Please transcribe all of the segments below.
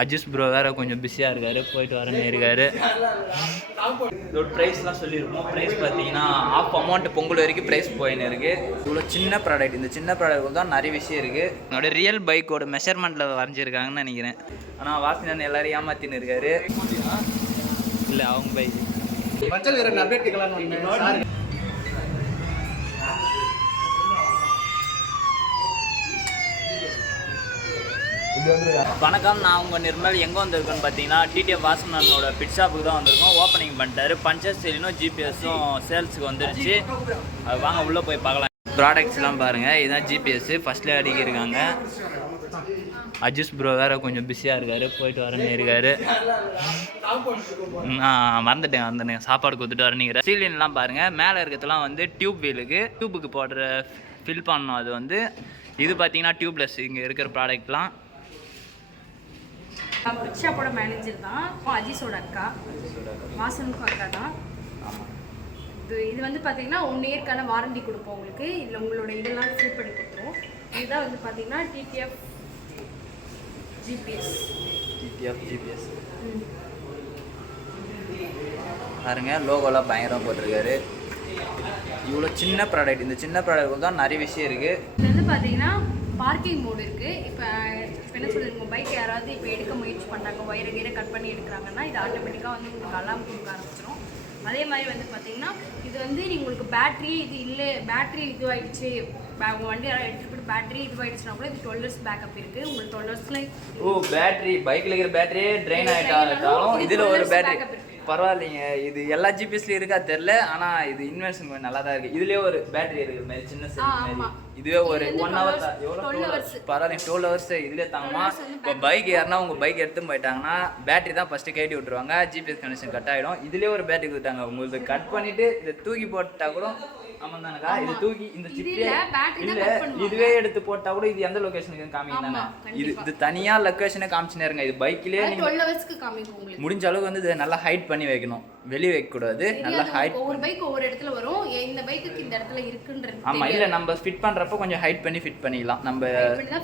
Aziz bro வேறு கொஞ்சம் பிஸியாக இருக்கார், போயிட்டு வரேன்னு இருக்கார். இதோட ப்ரைஸ்லாம் சொல்லியிருக்கோம். ப்ரைஸ் பார்த்தீங்கன்னா ஆஃப் அமௌண்ட் பொங்கல் வரைக்கும் ப்ரைஸ் போயின்னு இருக்குது. இவ்வளோ சின்ன ப்ராடக்ட், இந்த சின்ன ப்ராடக்ட் தான் நிறைய விஷயம் இருக்குது. என்னோட ரியல் பைக்கோட மெஷர்மெண்ட்டில் வரைஞ்சிருக்காங்கன்னு நினைக்கிறேன். ஆனால் வாசினன் எல்லாரும் ஏமாற்றின்னு இருக்காரு. இல்லை அவங்க பைக் வணக்கம், நான் உங்கள் நிர்மல். எங்கே வந்திருக்கோன்னு பார்த்தீங்கன்னா டிடிஎஃப் வாசனனோட பிட் ஷாப்புக்கு தான் வந்திருக்கோம். ஓப்பனிங் பண்ணிட்டாரு. பஞ்சர் ஸ்டீலும் ஜிபிஎஸும் சேல்ஸுக்கு வந்துருச்சு. அது வாங்க உள்ளே போய் பார்க்கலாம். ப்ராடக்ட்ஸ்லாம் பாருங்கள். இதுதான் ஜிபிஎஸ் ஃபஸ்ட்லேயே அடிக்கிருக்காங்க. அஜிஸ் ப்ரோ வேறு கொஞ்சம் பிஸியாக இருக்கார், போயிட்டு வரேன்னு இருக்கார். மறந்துட்டேன் சாப்பாடு கொடுத்துட்டு வரேன்னு. சீலின்லாம் பாருங்கள். மேலே இருக்கிறதுலாம் வந்து டியூப் வீலுக்கு, டியூபுக்கு போடுற ஃபில் பண்ணணும். அது வந்து இது பார்த்தீங்கன்னா டியூப்லெஸ். இங்கே இருக்கிற ப்ராடக்ட்லாம் ஷாப்போட மேனேஜர் தான், அஜிஸோட அக்கா, வாசனுக்கும் அக்கா தான். இது வந்து பார்த்தீங்கன்னா 1 இயர்க்கான வாரண்டி கொடுப்போம் உங்களுக்கு. இதில் உங்களோட இதெல்லாம் ஃபில் பண்ணி கொடுத்துருவோம். இதுதான் வந்து பார்த்தீங்கன்னா டிடிஎஃப் ஜிபிஎஸ். பாருங்க, லோகோலாம் பயங்கரம் போட்டிருக்காரு. இவ்வளோ சின்ன ப்ராடக்ட், இந்த சின்ன ப்ராடக்ட் தான் நிறைய விஷயம் இருக்குது. இது வந்து பார்த்தீங்கன்னா பார்க்கிங் மோடு இருக்குது. இப்போ என்ன சொல்லுங்க, உங்கள் பைக் யாராவது இப்போ எடுக்க முயற்சி பண்ணுறாங்க, ஒயரை கட் பண்ணி எடுக்கிறாங்கன்னா இது ஆட்டோமேட்டிக்காக வந்து உங்களுக்கு அலாம் கொடுக்க ஆரம்பிச்சிடும். அதே மாதிரி வந்து பார்த்தீங்கன்னா இது வந்து உங்களுக்கு பேட்டரியே இது இல்லை, பேட்டரி இதுவாகிடுச்சு, உங்கள் வண்டி யாராவது எடுத்துகிட்டு போய்ட்டு பேட்டரி இதுவாகிடுச்சுன்னா கூட இது 12 hours பேக்கப் இருக்குது. உங்களுக்கு 12 hours பேட்டரி பைக்கில் இருக்கிற பேட்டரியே ட்ரெயின் ஆகிட்டாலும் இதில் ஒரு பேட்டரி பரவாயில்லைங்க. இது எல்லா ஜிபிஎஸ்லையும் இருக்கா தெரில, ஆனால் இது இன்வென்ஷன் கொஞ்சம் நல்லா தான் இருக்குது. இதுலேயே ஒரு பேட்டரி இருக்கிற மாதிரி சின்ன செல். இதுவே ஒரு 1 hour தான். எவ்வளோ பரவாயில்ல, 12 hours இதுலேயே தாங்கம்மா. இப்போ பைக் யாருன்னா உங்கள் பைக் எடுத்து போயிட்டாங்கன்னா பேட்டரி தான் ஃபஸ்ட்டு கட்டி விட்டுருவாங்க. ஜிபிஎஸ் கனெக்ஷன் கட் ஆகிடும். இதுலேயே ஒரு பேட்டரி கொடுத்தாங்க. உங்களுக்கு கட் பண்ணிவிட்டு இதை தூக்கி போட்டால் கூட ஆமாந்தானக்கா, இது தூக்கி இந்த சிப்லே இல்லை இதுவே எடுத்து போட்டா கூட இது எந்த லொகேஷனுக்கு காமிக்கிறாங்க. இது தனியா லொகேஷனை காமிச்சுனே இருங்க. இது பைக்லயே முடிஞ்ச அளவுக்கு வந்து இதை நல்லா ஹைட் பண்ணி வைக்கணும், வெளியே வைக்க கூடாது. நல்லா ஹைட். ஒவ்வொரு பைக் ஒவ்வொரு இடத்துல வரும். இந்த பைக்குக்கு இந்த இடத்துல இருக்குன்றது. ஆமா, இல்ல நம்ம ஃபிட் பண்றப்ப கொஞ்சம் ஹைட் பண்ணி ஃபிட் பண்ணிக்கலாம். நம்ம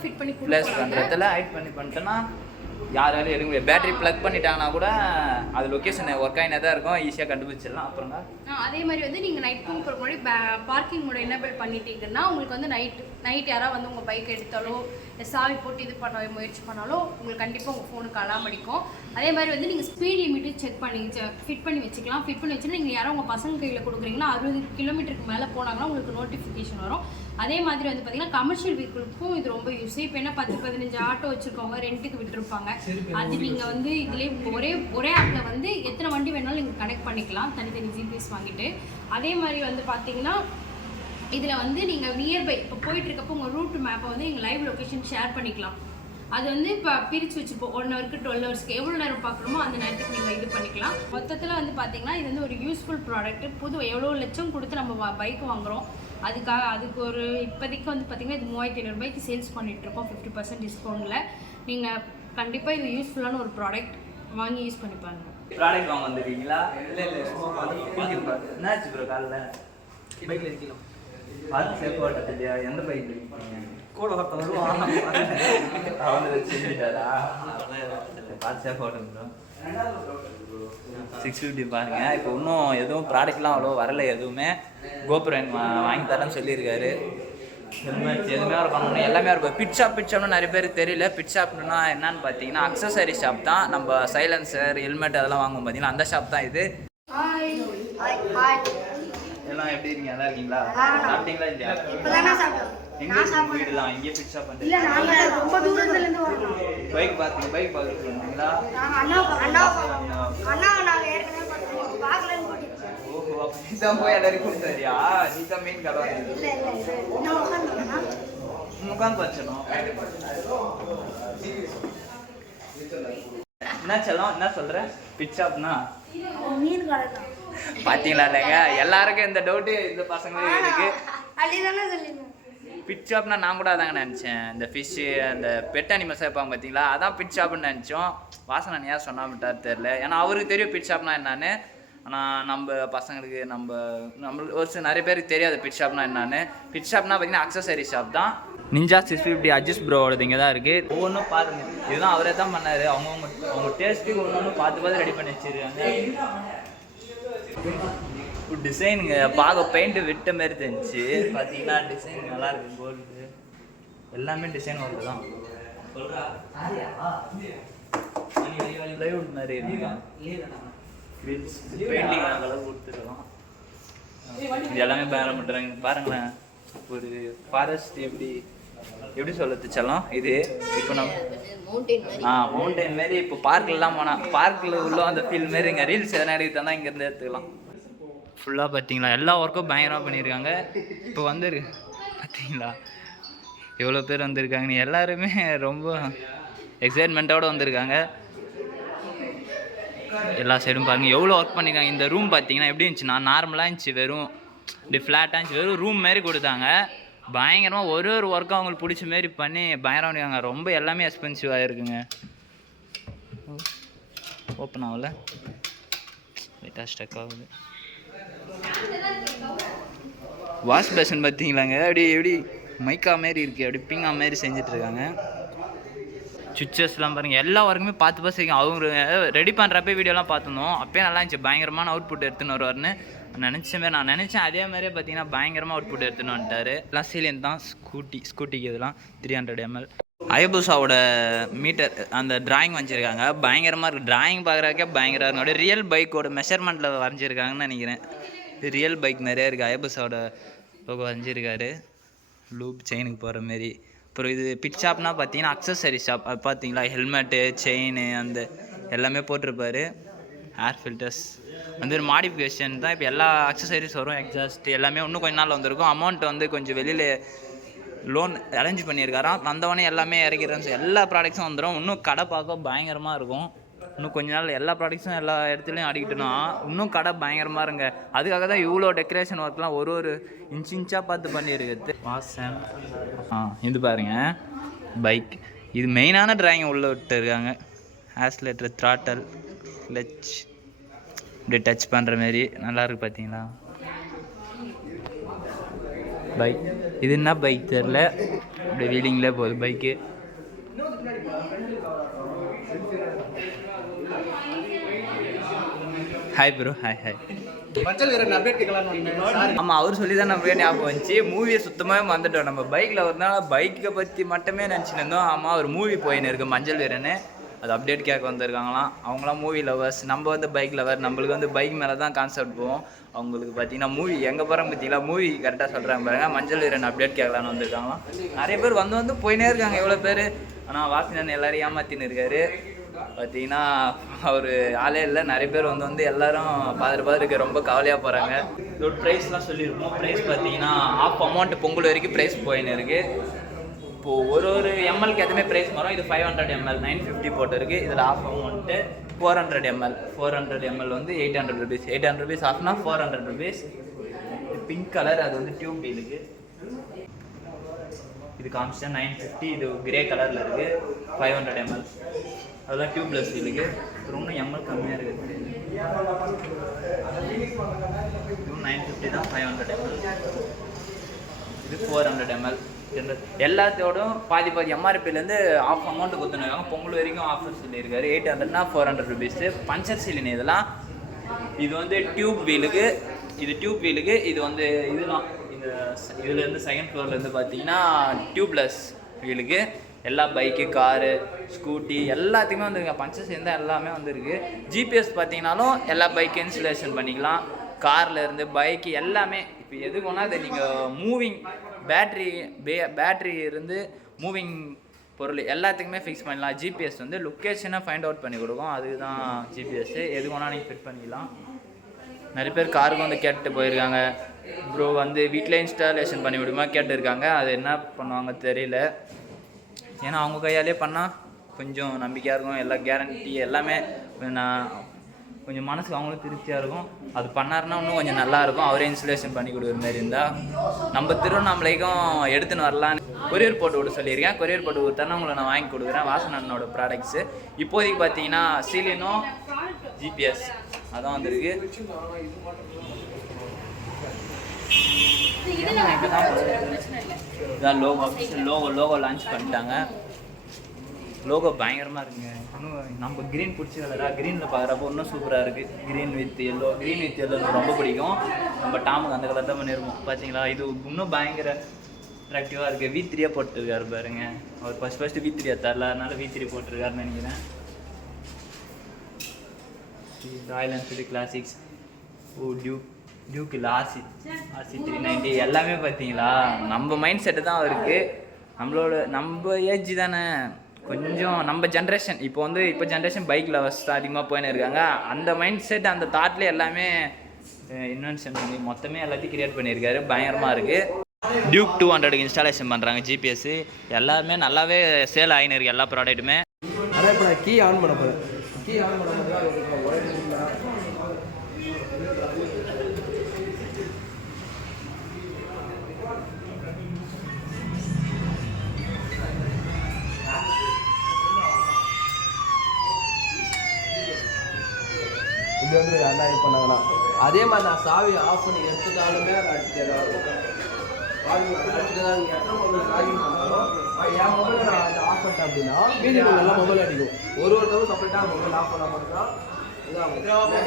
ஃபிட் பண்ணி பிளேஸ் பண்றதுல ஹைட் பண்ணிட்டோம்னா யாராலும் எடுக்க முடியாது. பேட்டரி பிளக் பண்ணிட்டாங்கன்னா கூட அது லொக்கேஷன் ஒர்க் ஆகினா தான் இருக்கும், ஈஸியாக கண்டுபிடிச்சிடலாம். அப்புறம் அதே மாதிரி வந்து நீங்கள் நைட் போக போகிற முன்னாடி பார்க்கிங் மோட எனேபிள் பண்ணிட்டீங்கன்னா உங்களுக்கு வந்து நைட் யாராவது வந்து உங்கள் பைக் எடுத்தாலோ சாவி போட்டு இது பண்ண முயற்சி பண்ணாலும் உங்களுக்கு கண்டிப்பாக உங்கள் ஃபோனுக்கு அலாம் அடிக்கும். அதே மாதிரி வந்து நீங்கள் ஸ்பீட் லிமிட்டு செக் பண்ணி ஃபிட் பண்ணி வச்சுக்கலாம். ஃபிட் பண்ணி வச்சுன்னா நீங்கள் யாரோ உங்கள் பசங்க கையில் கொடுக்குறீங்கன்னா 60 கிலோமீட்டருக்கு மேலே போனாங்கன்னா உங்களுக்கு நோட்டிஃபிகேஷன் வரும். அதே மாதிரி வந்து பார்த்தீங்கன்னா கமர்ஷியல் வெஹிக்கிளுக்கும் இது ரொம்ப யூஸ். இப்போ என்ன 10-15 ஆட்டோ வச்சுருக்கவங்க ரெண்ட்டுக்கு விட்டுருப்பாங்க. அது நீங்கள் வந்து இதுலேயே ஒரே ஆப்பில் வந்து எத்தனை வண்டி வேணாலும் நீங்கள் கனெக்ட் பண்ணிக்கலாம், தனித்தனி ஜிபிஎஸ் வாங்கிட்டு. அதே மாதிரி வந்து பார்த்தீங்கன்னா இதில் வந்து நீங்கள் நியர்பை இப்போ போயிட்டுருக்கப்போ உங்கள் ரூட் மேப்பை வந்து நீங்கள் லைவ் லொக்கேஷன் ஷேர் பண்ணிக்கலாம். அது வந்து இப்போ பிரித்து வச்சுருப்போம் 1 ஹவருக்கு 12 ஹவர்ஸ்க்கு எவ்வளோ நேரம் பார்க்குறோமோ அந்த நேரத்துக்கு நீங்கள் இது பண்ணிக்கலாம். மொத்தத்தில் வந்து பார்த்தீங்கன்னா இது வந்து ஒரு யூஸ்ஃபுல் ப்ராடக்ட். எவ்வளோ லட்சம் கொடுத்து நம்ம பைக் வாங்குகிறோம், அதுக்கு ஒரு இப்போதைக்கு வந்து பார்த்தீங்கன்னா இது 3500 ரூபாய்க்கு சேல்ஸ் பண்ணிகிட்ருக்கோம் 50% டிஸ்கவுண்ட்டில். நீங்கள் கண்டிப்பாக இது யூஸ்ஃபுல்லான ஒரு ப்ராடக்ட், வாங்கி யூஸ் பண்ணி பாருங்க. ப்ராடக்ட் வாங்க வந்துருக்கீங்களா? என்னாச்சு ப்ரோ? காலைல பைக்கில் இருக்கலாம் பார்த்து சேஃப் ஓட்டத்தில்லையா? எந்த பைக் கூட அவனை வச்சுட்டாரா? பார்த்து சேஃப் ஓட்டணும். 650 பாருங்க. இப்போ இன்னும் எதுவும் ப்ராடக்ட்லாம் அவ்வளோ வரலை. எதுவுமே கோபுரம் வாங்கி தரேன்னு சொல்லியிருக்காரு. ஹெல்மெட் எதுவுமே அவர் பண்ணணும், எல்லாமே இருக்கும். பிட் ஷாப்னு நிறைய பேருக்கு தெரியல. பிட் ஷாப்னா என்னன்னு பார்த்தீங்கன்னா அக்சசரி ஷாப் தான். நம்ம சைலன்சர், ஹெல்மெட் அதெல்லாம் வாங்கும் பார்த்தீங்கன்னா அந்த ஷாப் தான் இது. எல்லாம் எப்படி இருக்கீங்க? நல்லா இருக்கீங்களா? சாப்பிட்டீங்களா? இல்லையா? எங்க வீடுலாம் இங்கே பிட் ஷாப் வந்து ரொம்ப தூரத்துல இருந்து வரோம். பைக் பார்த்துட்டு வந்தீங்களா? ஓஹோ, அப்படிதான் போய் எல்லாரும் கொடுத்தாரியா? நீ தான் மெயின் கடை உட்காந்து வச்சிடணும். என்ன செல்லம், என்ன சொல்ற? பிட் ஷாப்னா மீன் கடை தான். பாத்தீங்களா இல்லைங்க, எல்லாருக்கும் இந்த டவுட்டு இந்த பசங்க இருக்கு. பிட் ஷாப்னா நான் கூட அதாங்க நினச்சேன். இந்த ஃபிஷ்ஷு, அந்த பெட் அனிமல்ஸ் வைப்பாங்க பார்த்தீங்களா, அதான் பிட் ஷாப்னு நினச்சோம். வாசனை ஏன் சொன்னாமட்டார் தெரில, ஏன்னா அவருக்கு தெரியும் பிட் ஷாப்னா என்னான்னு. ஆனால் நம்ம பசங்களுக்கு நம்மளுக்கு ஒரு சில நிறைய பேருக்கு தெரியாது பிட் ஷாப்னா என்னான்னு. பிட் ஷாப்னா பார்த்தீங்கன்னா அக்சசரி ஷாப் தான். நிஞ்சா 650 அஜிஸ் ப்ரோவோடது இங்கே தான் இருக்குது. ஒவ்வொன்றும் பாருங்கள், இதெல்லாம் அவரே தான் பண்ணார். அவங்க டேஸ்ட்டுக்கு ஒன்று பார்த்து ரெடி பண்ணி வச்சுருக்காங்க. டிசைனுங்க பார்க்க பெயிண்ட் விட்ட மாதிரி தெரிஞ்சு பார்த்தீங்கன்னா டிசைன் நல்லா இருக்கு. கோல்டு எல்லாமே டிசைன் ஒன்று தான் ப்ளைவுட் மாதிரி இருக்கு. பெயிண்டிங் கலர் கொடுத்துருக்கலாம். இது எல்லாமே பேரம் பண்ணுறாங்க பாருங்களேன். ஒரு ஃபாரஸ்ட் எப்படி சொல்லுறது செல்லம். இது இப்போ நம்ம மவுண்டைன் மாரி இப்போ பார்க்கில்லாம் போனால் பார்க்கில் உள்ள அந்த ஃபீல் மாரி இங்கே ரீல்ஸ் எதனா எடுத்தால் இங்கேருந்து எடுத்துக்கலாம். ஃபுல்லாக பார்த்தீங்களா எல்லா ஒர்க்கும் பயங்கரமாக பண்ணியிருக்காங்க. இப்போ பார்த்தீங்களா எவ்வளோ பேர் வந்திருக்காங்கன்னு எல்லாருமே ரொம்ப எக்ஸைட்மெண்ட்டோடு வந்திருக்காங்க. எல்லா சைடும் பாருங்கள் எவ்வளோ ஒர்க் பண்ணியிருக்காங்க. இந்த ரூம் பார்த்தீங்கன்னா எப்படி இருந்துச்சுன்னா நார்மலாக இருந்துச்சு, வெறும் இப்படி ஃப்ளாட்டாக இருந்துச்சு, வெறும் ரூம் மாரி கொடுத்தாங்க. பயங்கரமாக ஒரு ஒர்க்கும் அவங்களுக்கு பிடிச்ச மாரி பண்ணி பயங்கரம் பண்ணியிருக்காங்க. ரொம்ப எல்லாமே எக்ஸ்பென்சிவாக இருக்குங்க. ஓப்பன் ஆகல, லைட்டாக ஸ்டக் ஆகுது. வாஷ் பேஷன் பார்த்தீங்களாங்க எப்படி மைக்கா மாரி இருக்குது, அப்படி பிங்கா மாரி செஞ்சிட்ருக்காங்க. சுவிச்சஸ்லாம் பாருங்கள் எல்லா ஒர்க்குமே பார்த்து செய்யும். அவங்க ரெடி பண்ணுறப்ப வீடியோலாம் பார்த்துருந்தோம். அப்போயே நல்லா இருந்துச்சு, பயங்கரமான அவுட்புட் எடுத்துன்னு வருவார்னு நான் நினச்சேன். அதே மாதிரியே பார்த்தீங்கன்னா பயங்கரமாக அவுட்புட் எடுத்துன்னு வந்துட்டார். எல்லாம் சீலியன் தான். ஸ்கூட்டிக்கு இதெல்லாம் 300 ml. அயபுசாவோட மீட்டர் அந்த டிராயிங் வரைஞ்சிருக்காங்க. பயங்கரமாக இருக்குது. டிராயிங் பார்க்குறக்கே பயங்கரமாக இருக்கும். அப்படியே ரியல் பைக்கோட மெஷர்மெண்ட்டில் வரைஞ்சிருக்காங்கன்னு நினைக்கிறேன். இது ரியல் பைக் நிறையா இருக்குது. அயபுசாவோட லோகோ வரைஞ்சிருக்காரு, லூப் செயினுக்கு போகிற மாரி. அப்புறம் இது பிட் ஷாப்னா பார்த்தீங்கன்னா அக்சசரி ஷாப். அது பார்த்தீங்களா ஹெல்மெட்டு, செயின் அந்த எல்லாமே போட்டிருப்பாரு. ஏர் ஃபில்டர்ஸ் ஒரு மாடிஃபிகேஷன் தான். இப்போ எல்லா அக்சசரிஸ் வரும், எக்ஸாஸ்ட் எல்லாமே இன்னும் கொஞ்ச நாள் வந்திருக்கும். அமௌண்ட் கொஞ்சம் வெளியில் லோன் அரேஞ்ச் பண்ணியிருக்காராம். வந்தவொடனே எல்லாமே இறக்கிறேன்னு எல்லா ப்ராடக்ட்ஸும் வந்துடும். இன்னும் கடை பார்க்க பயங்கரமாக இருக்கும். இன்னும் கொஞ்ச நாள் எல்லா ப்ராடக்ட்ஸும் எல்லா இடத்துலையும் அடிக்கிட்டோன்னா இன்னும் கடை பயங்கரமாக இருங்க. அதுக்காக தான் இவ்வளோ டெக்கரேஷன் ஒர்க்லாம் ஒரு இன்ச்சாக பார்த்து பண்ணியிருக்குது. வாசன் இது பாருங்க பைக். இது மெயினான டிராயிங் உள்ளே விட்டு இருக்காங்க. ஆக்சிலேட்டர், த்ராட்டல், கிளச் இப்படி டச் பண்ணுற மாரி நல்லாயிருக்கு. பார்த்தீங்களா பைக் இது என்ன பைக் தெரில, இப்படி வீலிங்கில் போகுது பைக்கு. Hi bro. ஹாய். ஆமாம், அவர் சொல்லி தான் நம்ம ஞாபகம் வந்துச்சு. மூவியை சுத்தமாக வந்துட்டோம். நம்ம பைக்கில் ஒரு நாள் பைக்கை பற்றி மட்டுமே நினச்சிட்டு இருந்தோம். ஆமாம், ஒரு மூவி போயின்னு இருக்குது மஞ்சள் வீரன்னு. அது அப்டேட் கேட்க வந்திருக்காங்களாம். அவங்களாம் மூவி லவர்ஸ், நம்ம பைக் லவர். நம்மளுக்கு பைக் மேலே தான் கான்செப்ட் போவோம். அவங்களுக்கு பார்த்தீங்கன்னா மூவி எங்கே போகிறாங்க பார்த்தீங்களா, மூவி கரெக்டாக சொல்கிறாங்க பாருங்க. மஞ்சள் வீரன் அப்டேட் கேட்கலான்னு வந்திருக்காங்களாம். நிறைய பேர் வந்து போயினே இருக்காங்க, எவ்வளோ பேர். ஆனால் வாசினன் எல்லாரையும் ஏமாற்றின்னு இருக்காரு. பார்த்தீங்கன்னா அவர் ஆளே இல்லை. நிறைய பேர் வந்து எல்லாரும் பார்த்துட்டு ரொம்ப கவலையாக போகிறாங்க. இதோட ப்ரைஸ்லாம் சொல்லியிருக்கோம். ப்ரைஸ் பார்த்தீங்கன்னா ஆஃப் அமௌண்ட் பொங்கல் வரைக்கும் ப்ரைஸ் போயின்னு இருக்குது. இப்போது ஒரு எம்எல்க்கு எதுவுமே ப்ரைஸ் வரும். இது 500 ml 950 போட்டு இருக்குது. இதில் half amount 400 ml. 400 ml 800 rupees. 800 rupees ஆஃப்னா 400 rupees. பிங்க் கலர், அது டியூப் வீலுக்கு. இது காமிச்சா 950. இது கிரே கலரில் இருக்குது 500 ml. அதெல்லாம் டியூப்லெஸ் வீலுக்கு. ரொம்ப எம்எல் கம்மியாக இருக்குது. இதுவும் 950 தான். 500 ml. இது 400 ml. எல்லாத்தோடும் பாதி எம்ஆர்பிலேருந்து ஆஃப் அமௌண்ட் கொடுத்துருக்காங்க. பொங்கல் வரைக்கும் ஆஃபர் சொல்லியிருக்காரு. 800னா 400 rupees. பஞ்சர் சீலின் இதெல்லாம். இது டியூப் வீலுக்கு. இது டியூப் வீலுக்கு. இது இதெல்லாம் இந்த இதுலேருந்து செகண்ட் ஃப்ளோர்லேருந்து பார்த்தீங்கன்னா டியூப்லெஸ் வீலுக்கு. எல்லா பைக்கு, காரு, ஸ்கூட்டி எல்லாத்துக்குமே வந்துருங்க. பஞ்சர் சேர்ந்தால் எல்லாமே வந்துருக்கு. ஜிபிஎஸ் பார்த்தீங்கன்னாலும் எல்லா பைக்கு இன்ஸ்டலேஷன் பண்ணிக்கலாம். கார்லேருந்து பைக்கு எல்லாமே. இப்போ எதுக்கு வேணால் அதை நீங்கள் மூவிங் பேட்ரி இருந்து மூவிங் பொருள் எல்லாத்துக்குமே ஃபிக்ஸ் பண்ணலாம். ஜிபிஎஸ் லொக்கேஷனை ஃபைண்ட் அவுட் பண்ணி கொடுக்கும். அதுதான் ஜிபிஎஸ். எது வேணால் நீங்கள் ஃபிட் பண்ணிக்கலாம். நிறைய பேர் காருக்கு கேட்டு போயிருக்காங்க. ப்ரோ வீட்டில் இன்ஸ்டாலேஷன் பண்ணி விடுமா கேட்டுருக்காங்க. அது என்ன பண்ணுவாங்க தெரியல. ஏன்னா அவங்க கையாலே பண்ணால் கொஞ்சம் நம்பிக்கையாக இருக்கும். எல்லா கேரண்டி எல்லாமே நான் கொஞ்சம் மனசுக்கு அவங்களும் திருப்தியாக இருக்கும். அது பண்ணாருன்னா இன்னும் கொஞ்சம் நல்லாயிருக்கும். அவரே இன்ஸ்டலேஷன் பண்ணி கொடுக்குற மாதிரி இருந்தால் நம்ம திருவண்ணாமலைக்கும் எடுத்துன்னு வரலான்னு கொரியர் போட்டு விட சொல்லியிருக்கேன். கொரியர் போட்டு கொடுத்தா உங்களை நான் வாங்கி கொடுக்குறேன். வாசனோட ப்ராடக்ட்ஸு. இப்போதைக்கு பார்த்தீங்கன்னா சீலினும் ஜிபிஎஸ் அதான் வந்திருக்கு. இதில் வந்து பிரச்சனை இல்லை. இதான் லோகோ லான்ச் பண்ணிட்டாங்க. லோகோ பயங்கரமாக இருக்குங்க. இன்னும் நம்ம க்ரீன் பிடிச்சி கலரா க்ரீனில் பார்க்குறப்போ இன்னும் சூப்பராக இருக்குது. க்ரீன் வித் எல்லோ எனக்கு ரொம்ப பிடிக்கும். நம்ம டாமுக்கு அந்த கலர் தான் பண்ணியிருக்கோம். பார்த்தீங்களா, இது இன்னும் பயங்கர அட்ராக்டிவாக இருக்குது. V3 போட்டுருக்காரு பாருங்க. அவர் ஃபஸ்ட்டு V3 தரல, அதனால V3 போட்டிருக்காருன்னு நினைக்கிறேன். Royal Enfield classics. டியூக் இல்லை, RC 390 எல்லாமே பார்த்தீங்களா. நம்ம மைண்ட் செட்டு தான் இருக்குது. நம்ம ஏஜ் தானே, கொஞ்சம் நம்ம ஜென்ரேஷன் இப்போ ஜென்ரேஷன் பைக் லவர்ஸ் தான் அதிகமாக போயின்னு இருக்காங்க. அந்த மைண்ட் செட் அந்த தாட்லேயே எல்லாமே இன்வென்ஷன் பண்ணி மொத்தமே எல்லாத்தையும் கிரியேட் பண்ணியிருக்காரு. பயங்கரமாக இருக்குது. டியூக் 200க்கு இன்ஸ்டாலேஷன் பண்ணுறாங்க GPS. எல்லாருமே நல்லாவே சேல் ஆகின்னு இருக்குது எல்லா ப்ராடக்ட்டுமே. அதான் இப்போ நான் கீ ஆன் பண்ண போகிறேன். கீ ஆன் பண்ண இது வந்து நல்லா இது பண்ணாங்கன்னா அதே மாதிரி நான் சாவி ஆஃப் பண்ணி எடுத்துட்டாலுமே அதை அடிச்சுட்டு தான் அடிச்சுட்டு தான். நீங்கள் எத்தனை மொபைல் லாகின் பண்ணாலும் என் மொபைலை நான் அதை ஆஃப் பண்ணிட்டேன் அப்படின்னா மீதி நல்லா மொபைல் அடிக்கும். ஒருத்தரும் செப்பரேட்டாக மொபைல் ஆஃப் பண்ண மட்டும் தான் இதாகும்.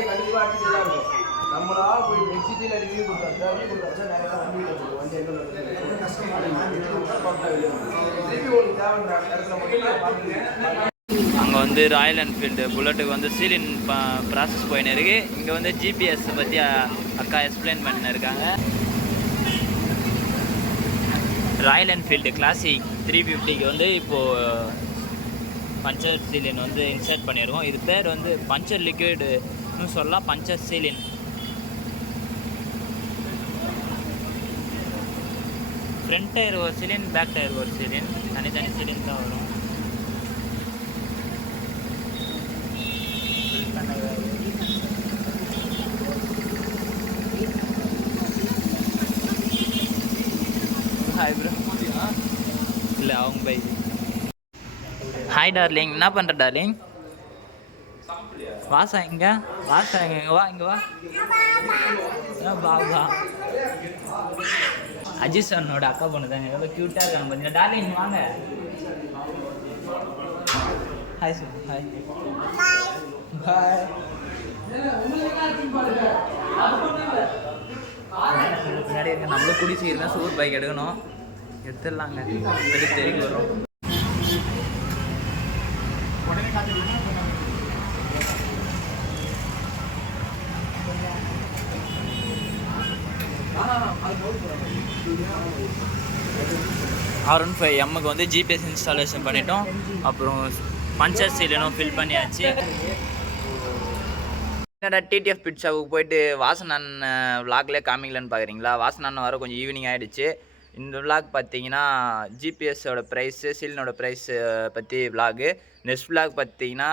கண்டிப்பாக அடிச்சுட்டு தான் இருக்கும். நம்மளா போய் நெக்ஸ்ட்டில் ரிவ்யூ கொடுத்தா நிறையா வண்டி வச்சுருக்கோம். வண்டி எங்கே கஷ்டமாக திருப்பி உங்களுக்கு தேவைன்ற இடத்துல மட்டும் பார்த்துருக்கேன். அங்கே ராயல் என்ஃபீல்டு புல்லட்டுக்கு சீலின் ப்ராசஸ் போயின்னு இருக்குது. இங்கே GPS பற்றி அக்கா எக்ஸ்பிளைன் பண்ணிருக்காங்க. ராயல் என்ஃபீல்டு கிளாசிக் 350க்கு இப்போது பஞ்சர் சீலின் இன்சர்ட் பண்ணியிருக்கோம். இது பேர் பஞ்சர் லிக்விடுன்னு சொல்லலாம், பஞ்சர் சீலின். ஃப்ரண்ட் டயர் ஒரு சீலின், பேக் டயர் ஒரு சீலின், தனித்தனி சீலின் தான் வரும். Hi bro. இல்லை அவங்க பைக். ஹாய் டார்லிங், என்ன பண்ணுற டார்லிங்? வாசா இங்கே வா, இங்கே வா. பாபா அஜித் சார்னோட அக்கா பொண்ணு தாங்க, எவ்வளோ க்யூட்டாக இருக்காங்க பார்த்தீங்கன்னா. டார்லிங் வாங்க. Hi sir. Hi bye. பின்னாடி இருக்க நம்மளும் குடி சீக்கிரம் சூப்பர் பைக் எடுக்கணும். எடுத்துடலாங்க. தெருக்கு வரும். R15Mக்கு GPS இன்ஸ்டாலேஷன் பண்ணிட்டோம். அப்புறம் பஞ்சர் சீலனும் ஃபில் பண்ணியாச்சு. என்னடா TTF பிட் ஷாப்புக்கு போயிட்டு வாசன் விளாக்லேயே காமிக்கலன்னு பார்க்குறீங்களா? வாசன் வர கொஞ்சம் ஈவினிங் ஆகிடுச்சு. இந்த விளாக் பார்த்தீங்கன்னா GPSோட ப்ரைஸு, சீலனோட ப்ரைஸு பற்றி விளாகு. நெக்ஸ்ட் விளாக் பார்த்தீங்கன்னா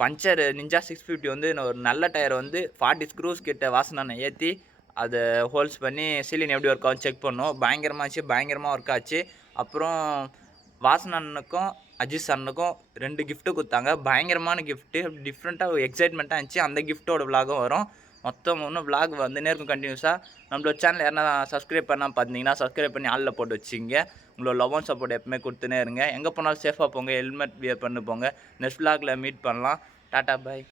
பஞ்சர் நிஞ்சா 650 ஒரு நல்ல டயர் 40 ஸ்க்ரூஸ் கிட்ட வாசன் ஏற்றி அதை ஹோல்ஸ் பண்ணி சீலின் எப்படி ஒர்க் ஆகும் செக் பண்ணோம். பயங்கரமாக ஒர்க் ஆச்சு. அப்புறம் வாசன் அண்ணனுக்கும் அஜித் அண்ணனுக்கும் 2 கிஃப்ட்டு கொடுத்தாங்க. பயங்கரமான கிஃப்ட்டு, டிஃப்ரெண்ட்டாக எக்ஸைட்மெண்ட்டாக இருந்துச்சு. அந்த கிஃப்ட்டோட விலாகும் வரும். மொத்தம் இன்னும் விலாக் நேருக்கும் கண்டினியூஸாக. நம்மளோட சேனல் யாரா சப்ஸ்கிரைப் பண்ணால் பார்த்தீங்கன்னா சப்ஸ்கிரைப் பண்ணி ஆளில் போட்டு வச்சுங்க. உங்களோட லவ் அண்ட் சப்போர்ட் எப்பவுமே கொடுத்துனே இருங்க. எங்கே போனாலும் சேஃபாக போங்க, ஹெல்மெட் வியர் பண்ணி போங்க. நெக்ஸ்ட் விலாகில் மீட் பண்ணலாம். டாட்டா பாய்.